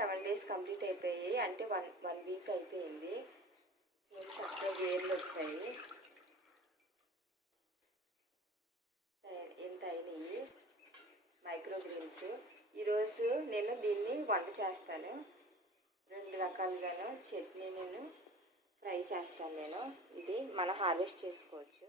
7 days complete అయిపోయాయి, అంటే one week అయిపోయింది. చక్కగా వేర్లు వచ్చాయి, ఎంత అయినాయి మైక్రోగ్రీన్స్. ఈరోజు నేను దీన్ని వంట చేస్తాను, 2 రకాలుగాను. చట్నీ నేను ఫ్రై చేస్తాను. నేను ఇది మనం హార్వెస్ట్ చేసుకోవచ్చు.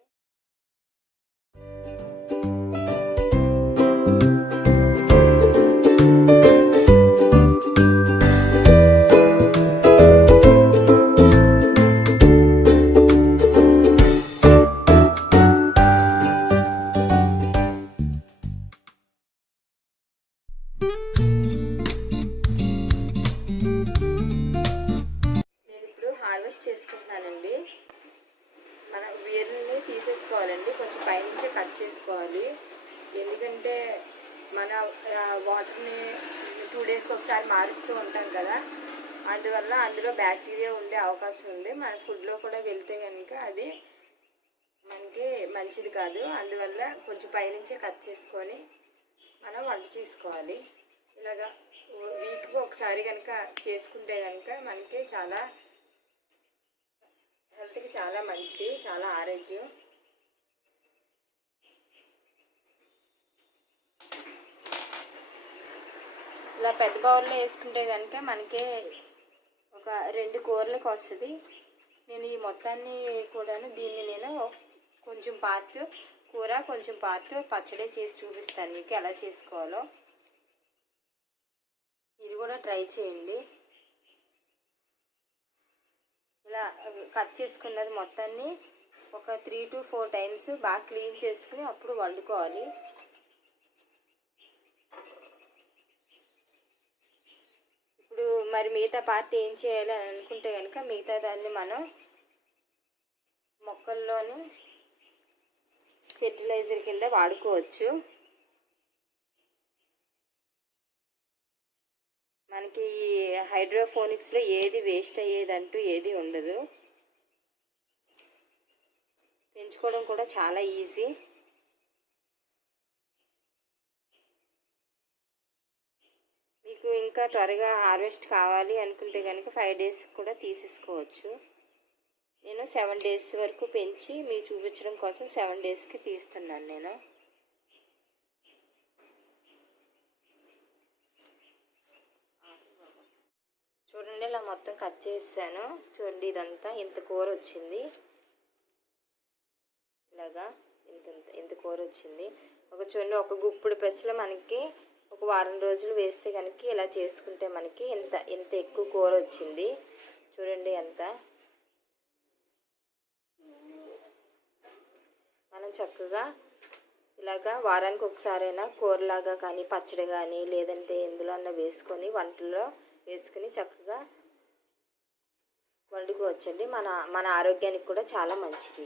హార్వెస్ట్ చేసుకుంటున్నానండి. మన వేర్లని తీసేసుకోవాలండి, కొంచెం పైనుంచే కట్ చేసుకోవాలి. ఎందుకంటే మన వాటర్ని 2 డేస్కి ఒకసారి మారుస్తూ ఉంటాం కదా, అందువల్ల అందులో బ్యాక్టీరియా ఉండే అవకాశం ఉంది. మన ఫుడ్లో కూడా వెళ్తే కనుక అది మనకి మంచిది కాదు. అందువల్ల కొంచెం పైనుంచే కట్ చేసుకొని మనం వంట చేసుకోవాలి. ఇలాగా వీక్కి ఒకసారి కనుక చేసుకుంటే కనుక మనకి చాలా హెల్త్కి చాలా మంచిది, చాలా ఆరోగ్యం. ఇలా పెద్ద బౌల్లో వేసుకుంటే కనుక మనకి ఒక 2 కూరలకు వస్తుంది. నేను ఈ మొత్తాన్ని కూడాను దీన్ని నేను కొంచెం పార్ట్ కూర, కొంచెం పార్ట్ పచ్చడి చేసి చూపిస్తాను మీకు ఎలా చేసుకోవాలో. ఇది కూడా ట్రై చేయండి. ఇలా కట్ చేసుకున్నది మొత్తాన్ని ఒక 3 to 4 times బాగా క్లీన్ చేసుకుని అప్పుడు వండుకోవాలి. ఇప్పుడు మరి మిగతా పార్ట్ ఏం చేయాలి అని అనుకుంటే కనుక మిగతా దాన్ని మనం మొక్కల్లోని ఫెర్టిలైజర్ కింద వాడుకోవచ్చు. మనకి ఈ హైడ్రోపోనిక్స్లో ఏది వేస్ట్ అయ్యేదంటూ ఏది ఉండదు. పెంచుకోవడం కూడా చాలా ఈజీ. మీకు ఇంకా త్వరగా హార్వెస్ట్ కావాలి అనుకుంటే కనుక 5 days కూడా తీసేసుకోవచ్చు. నేను 7 days వరకు పెంచి మీకు చూపించడం కోసం 7 daysకి తీస్తున్నాను నేను. చూడండి, ఇలా మొత్తం కట్ చేసాను. చూడండి, ఇదంతా ఇంత కూర వచ్చింది. ఇలాగా ఇంత కూర వచ్చింది. చూడండి, ఒక గుప్పుడు పెసలు మనకి ఒక వారం రోజులు వేస్తే కనుక ఇలా చేసుకుంటే మనకి ఇంత ఎక్కువ కూర వచ్చింది. చూడండి ఎంత. మనం చక్కగా ఇలాగా వారానికి ఒకసారైనా కూరలాగా కానీ పచ్చడి కానీ లేదంటే ఎందులో అన్న వేసుకొని వంటల్లో వేసుకుని చక్కగా వండుకోవచ్చండి. మన ఆరోగ్యానికి కూడా చాలా మంచిది.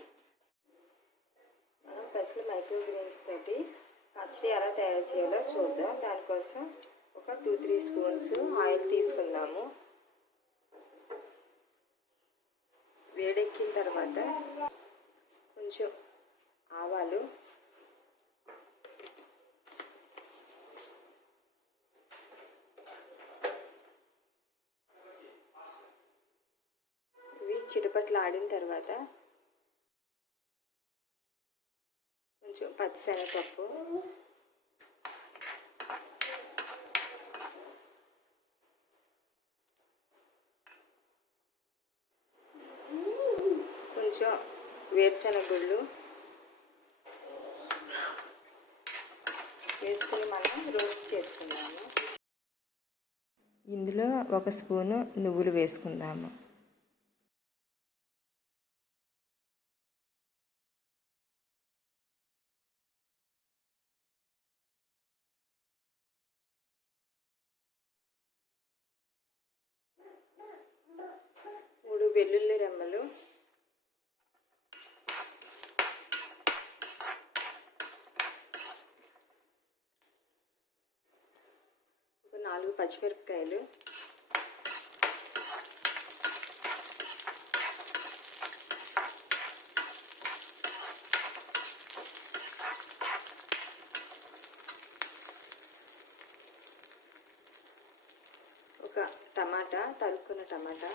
మనం ఫస్ట్ మైక్రోగ్రీన్స్ తోటి పచ్చడి ఎలా తయారు చేయాలో చూద్దాం. దానికోసం ఒక 2-3 spoons ఆయిల్ తీసుకుందాము. వేడెక్కిన తర్వాత కొంచెం ఆవాలు, చిటపట్లు ఆడిన తర్వాత కొంచెం పచ్చిశనగపప్పు, కొంచెం వేరుశనగ గుళ్ళు వేసుకుని మనం రోస్ట్ చేసుకుందాము. ఇందులో 1 స్పూను నువ్వులు వేసుకుందాము. వెల్లుల్లి రెమ్మలు, ఒక 4 పచ్చిమిరపకాయలు, ఒక ఒక టమాటా, తరుక్కున్న టమాటా,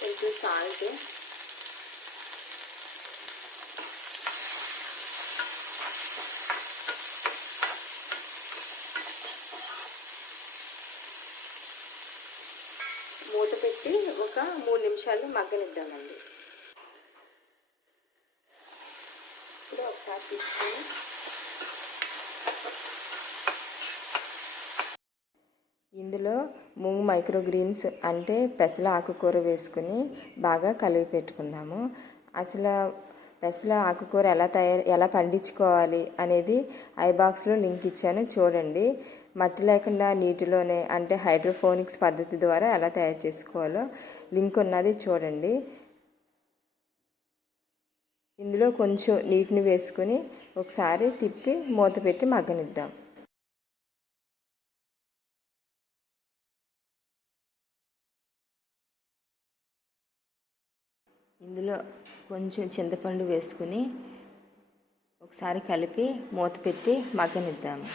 కొంచెం సాల్ట్, మూత పెట్టి ఒక 3 నిమిషాలు మగ్గనిద్దామండి. ఇప్పుడు ఒకసారి తీసుకొని ఇందులో మూంగ్ మైక్రోగ్రీన్స్ అంటే పెసల ఆకుకూర వేసుకుని బాగా కలిపి పెట్టుకుందాము. అసలు పెసల ఆకుకూర ఎలా పండించుకోవాలి అనేది ఐబాక్స్లో లింక్ ఇచ్చాను, చూడండి. మట్టి లేకుండా నీటిలోనే అంటే హైడ్రోపోనిక్స్ పద్ధతి ద్వారా ఎలా తయారు చేసుకోవాలో లింక్ ఉన్నది, చూడండి. ఇందులో కొంచెం నీటిని వేసుకొని ఒకసారి తిప్పి మూత పెట్టి మగ్గనిద్దాం. ఇందులో కొంచెం చింతపండు వేసుకుని ఒకసారి కలిపి మూత పెట్టి మగ్గనిద్దాము.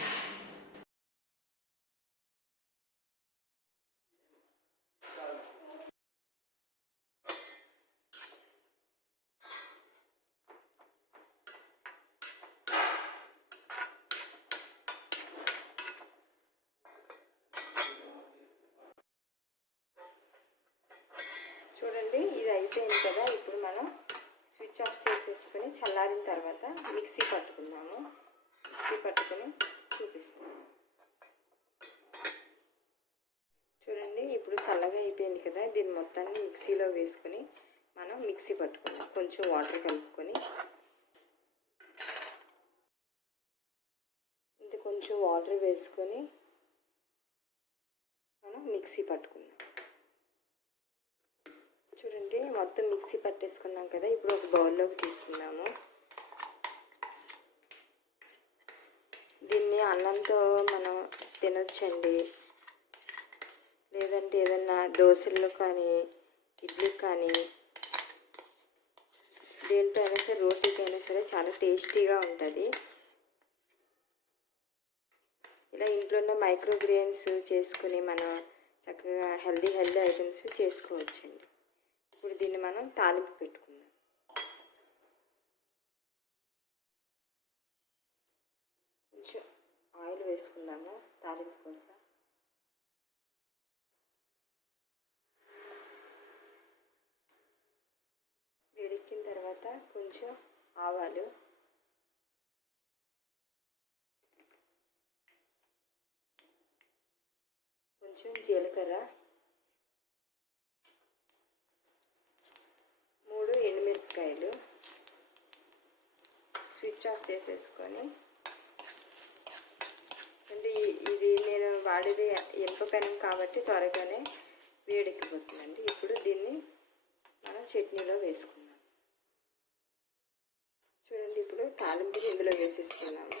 చూడండి, ఇది అయిపోయింది కదా. ఇప్పుడు మనం స్విచ్ ఆఫ్ చేసేసుకొని చల్లారిన తర్వాత మిక్సీ పట్టుకుందాము. మిక్సీ పట్టుకొని చూపిస్తాము. చూడండి, ఇప్పుడు చల్లగా అయిపోయింది కదా. దీన్ని మొత్తాన్ని మిక్సీలో వేసుకొని మనం మిక్సీ పట్టుకుందాం. కొంచెం వాటర్ కలుపుకొని ఇంత కొంచెం వాటర్ వేసుకొని మనం మిక్సీ పట్టుకుందాం. చూడండి, మొత్తం మిక్సీ పట్టేసుకున్నాం కదా. ఇప్పుడు ఒక బౌల్లోకి తీసుకున్నాము. దీన్ని అన్నంతో మనం తినొచ్చండి, లేదంటే ఏదన్నా దోశల్లో కానీ ఇడ్లీకి కానీ దేంట్లో అయినా సరే, రోటీకి అయినా సరే చాలా టేస్టీగా ఉంటుంది. ఇలా ఇంట్లోనే మైక్రోగ్రెయిన్స్ చేసుకుని మనం చక్కగా హెల్దీ ఐటమ్స్ చేసుకోవచ్చండి. ఇప్పుడు దీన్ని మనం తాలింపు పెట్టుకుందాం. కొంచెం ఆయిల్ వేసుకుందాము తాలింపు కోసం. వేడెక్కిన తర్వాత కొంచెం ఆవాలు, కొంచెం జీలకర్ర, 3 ఎండుమిరపకాయలు. స్విచ్ ఆఫ్ చేసేసుకొని, అంటే ఇది నేను వాడేది ఇనుప పెనం కాబట్టి త్వరగానే వేడెక్కిపోతుందండి. ఇప్పుడు దీన్ని మనం చట్నీలో వేసుకుందాం. చూడండి, ఇప్పుడు తాలింపు ఇందులో వేసేసుకున్నాము.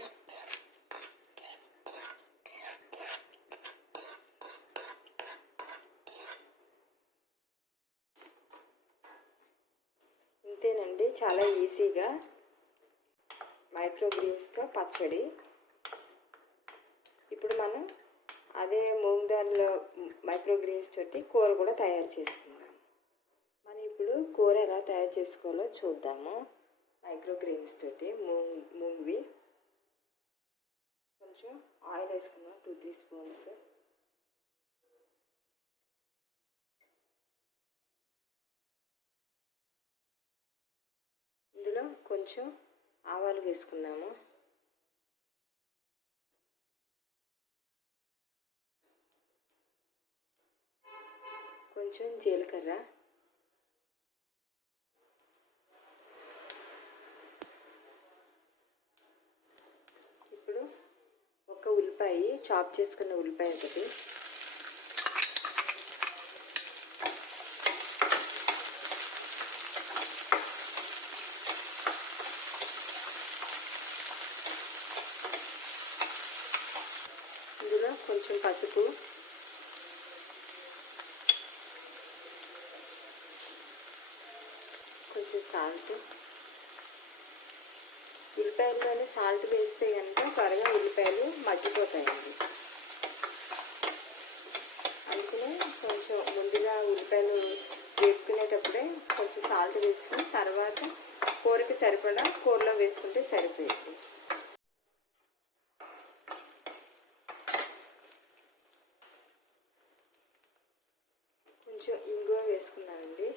ఇంతేనండి, చాలా ఈజీగా మైక్రోగ్రీన్స్తో పచ్చడి. ఇప్పుడు మనం అదే మూంగ్ దాల్లో మైక్రోగ్రీన్స్ తోటి కూర కూడా తయారు చేసుకుందాం. మనం ఇప్పుడు కూర ఎలా తయారు చేసుకోవాలో చూద్దాము. మైక్రోగ్రీన్స్ తోటి మూంగ్వి కొంచెం ఆయిల్ వేసుకున్నాం, 2-3 స్పూన్స్. ఇందులో కొంచెం ఆవాలు వేసుకున్నాము. కొంచెం జీలకర్ర, ఇప్పుడు ఒక ఉల్లిపాయ, చాప్ చేసుకున్న ఉల్లిపాయ ఒకటి, ఇందులో కొంచెం పసుపు, కొంచెం సాల్ట్, ఉల్లిపాయల్లోనే సాల్ట్ వేస్తే కనుక త్వరగా ఉల్లిపాయలు మగ్గిపోతాయండి. అందుకనే కొంచెం ముందుగా ఉల్లిపాయలు వేసుకునేటప్పుడే కొంచెం సాల్ట్ వేసుకుని తర్వాత కూరకి సరిపడా కూరలో వేసుకుంటే సరిపోయింది. కొంచెం ఇంగువ వేసుకున్నానండి.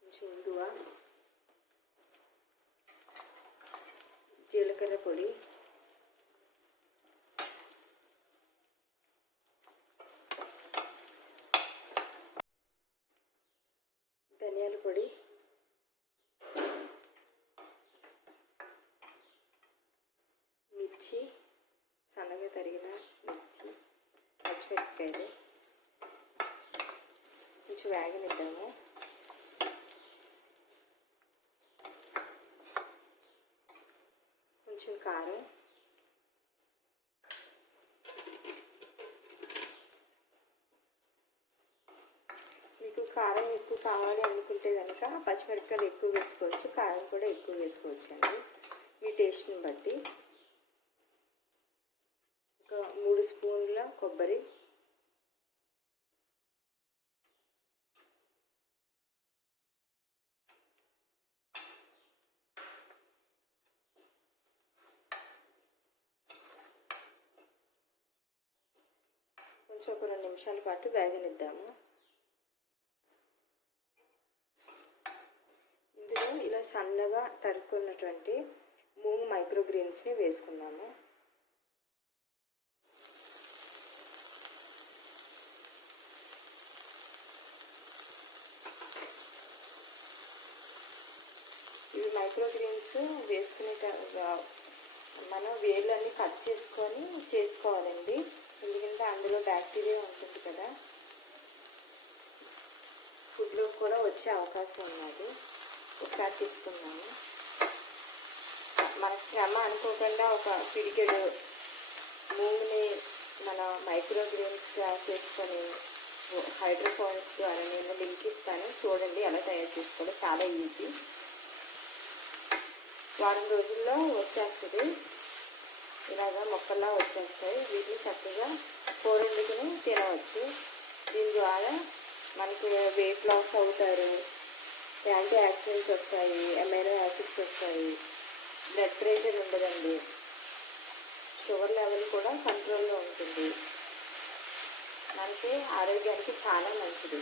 కొంచెం ఇంగువ, జీలకర్ర పొడి, ధనియాల పొడి, మిర్చి, సన్నగా తరిగిన మిర్చి, పచ్చిమిరపకాయలు కొంచెం వేగనిద్దాము. కొంచెం కారం, మీకు కారం ఎక్కువ కావాలి అనుకుంటే కనుక పచ్చిమిరపకాయలు ఎక్కువ వేసుకోవచ్చు, కారం కూడా ఎక్కువ వేసుకోవచ్చు అండి మీ టేస్ట్ని బట్టి. ఒక 3 స్పూన్ల కొబ్బరి, కొంచెం ఒక 2 నిమిషాల పాటు వేగనిద్దాము. ఇందులో ఇలా సన్నగా తరుక్కున్నటువంటి మూంగ్ మైక్రోగ్రీన్స్ని వేసుకున్నాము. ఇవి మైక్రోగ్రీన్స్ మనం వేర్లన్నీ కట్ చేసుకొని చేసుకోవాలండి. ఎందుకంటే అందులో బ్యాక్టీరియా ఉంటుంది కదా, ఫుడ్లో కూడా వచ్చే అవకాశం ఉన్నది. ఒకసారి తీసుకున్నాము. మనకు శ్రమ అనుకోకుండా ఒక పిడికెడు మూంగ్ని మన మైక్రోగ్రీన్స్గా చేసుకొని హైడ్రోపోనిక్స్ ద్వారా నేను లింక్ ఇస్తాను, చూడండి ఎలా తయారు చేసుకోవాలో. చాలా ఈజీ, వారం రోజుల్లో వచ్చేస్తుంది. ఇలాగా మొక్కల్లా వచ్చేస్తాయి. వీటిని చక్కగా కూర వండుకుని తినవచ్చు. దీని ద్వారా మనకి వెయిట్ లాస్ అవుతారు, యాంటీ ఆక్సిడెంట్స్ వస్తాయి, అమైనో యాసిడ్స్ వస్తాయి, బ్లడ్ ప్రెషర్ ఉండదండి, షుగర్ లెవెల్ కూడా కంట్రోల్లో ఉంటుంది. మనకి ఆరోగ్యానికి చాలా మంచిది.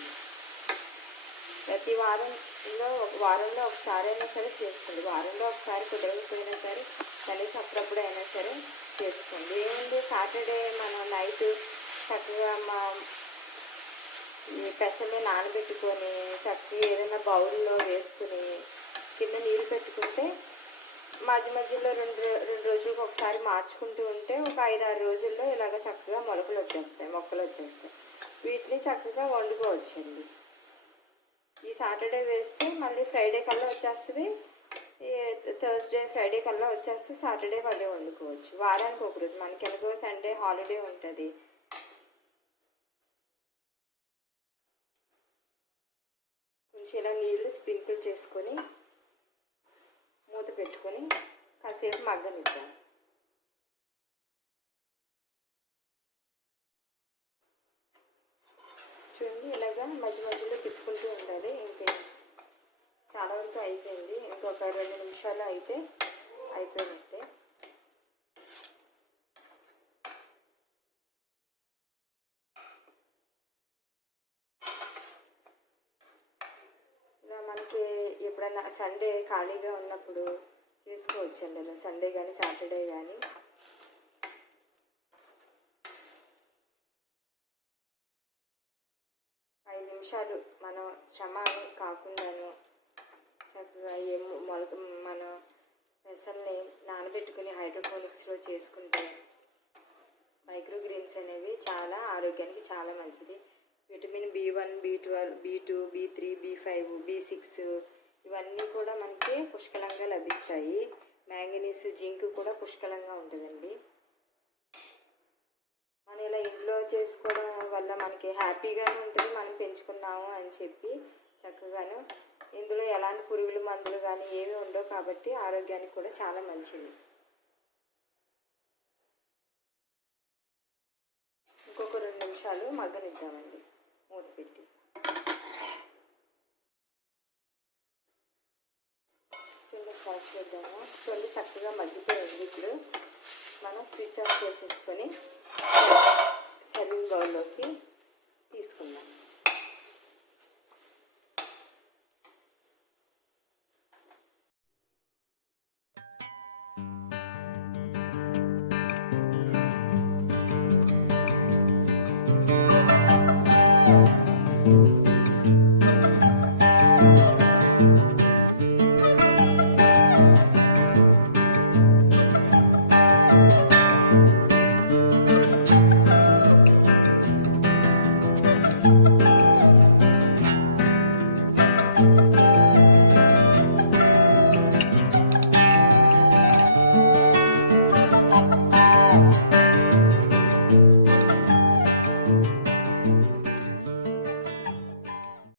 ప్రతి వారంలో ఒకసారైనా సరే చేసుకోండి. వారంలో ఒకసారి కుదరకపోయినా సరే కనీసం అప్పుడప్పుడు అయినా సరే చేసుకోండి. ఏముంది, సాటర్డే మనం నైట్ చక్కగా ఈ పెసల్ని నానబెట్టుకొని చక్కగా ఏదైనా బౌల్లో వేసుకుని కింద నీళ్ళు పెట్టుకుంటే మధ్య మధ్యలో రెండు రోజులకు ఒకసారి మార్చుకుంటూ ఉంటే ఒక 5-6 రోజుల్లో ఇలాగ చక్కగా మొలకలు వచ్చేస్తాయి, మొక్కలు వచ్చేస్తాయి. వీటిని చక్కగా వండుకోవచ్చండి. ఈ సాటర్డే వేస్తే మళ్ళీ ఫ్రైడే కల్లా వచ్చేస్తుంది, థర్స్డే ఫ్రైడే కల్లా వచ్చేస్తే సాటర్డే మళ్ళీ వండుకోవచ్చు. వారానికి ఒక రోజు, మనకి ఎలాగో సండే హాలిడే ఉంటుంది. కొంచెం ఇలా నీళ్ళు స్ప్రింకిల్ చేసుకొని మూత పెట్టుకొని కాసేపు మగ్గనిద్దాం. చూడండి, ఇలాగా మధ్య మధ్యలో తిప్పుకుంటూ ఉండాలి. ఇంకే చాలా వరకు అయిపోయింది. ఇంకొక 2 నిమిషాలు అయితే అయిపోయినట్టే. ఇలా మనకి ఎప్పుడన్నా సండే ఖాళీగా ఉన్నప్పుడు చేసుకోవచ్చండి. అలా సండే కానీ సాటర్డే కానీ. నిమిషాలు మనం శ్రమ కాకుండాను చక్కగా మన పెసల్ని నానబెట్టుకుని హైడ్రోపోనిక్స్లో చేసుకుంటే మైక్రోగ్రీన్స్ అనేవి చాలా ఆరోగ్యానికి చాలా మంచిది. Vitamin B1, B12, B2, B3, B5, B6 ఇవన్నీ కూడా మనకి పుష్కలంగా లభిస్తాయి. మ్యాంగనీస్, జింక్ కూడా పుష్కలంగా ఉంటుందండి. మనం ఇలా ఇంట్లో చేసుకోవడం వల్ల మనకి హ్యాపీగానే ఉంటుంది. మనం పెంచుకున్నాము అని చెప్పి చక్కగాను. ఇందులో ఎలా ఎలాంటి పురుగుల మందులు కానీ ఏమీ ఉండవు కాబట్టి ఆరోగ్యానికి కూడా చాలా మంచిది. ఇంకొక 2 నిమిషాలు మగ్గనిద్దామండి మూత పెట్టి. చూద్దాము. చూడండి చక్కగా మగ్గిపోయింది. ఇప్పుడు మనం స్విచ్ ఆఫ్ చేసేసుకొని సర్వింగ్ బౌల్లోకి తీసుకుందాం.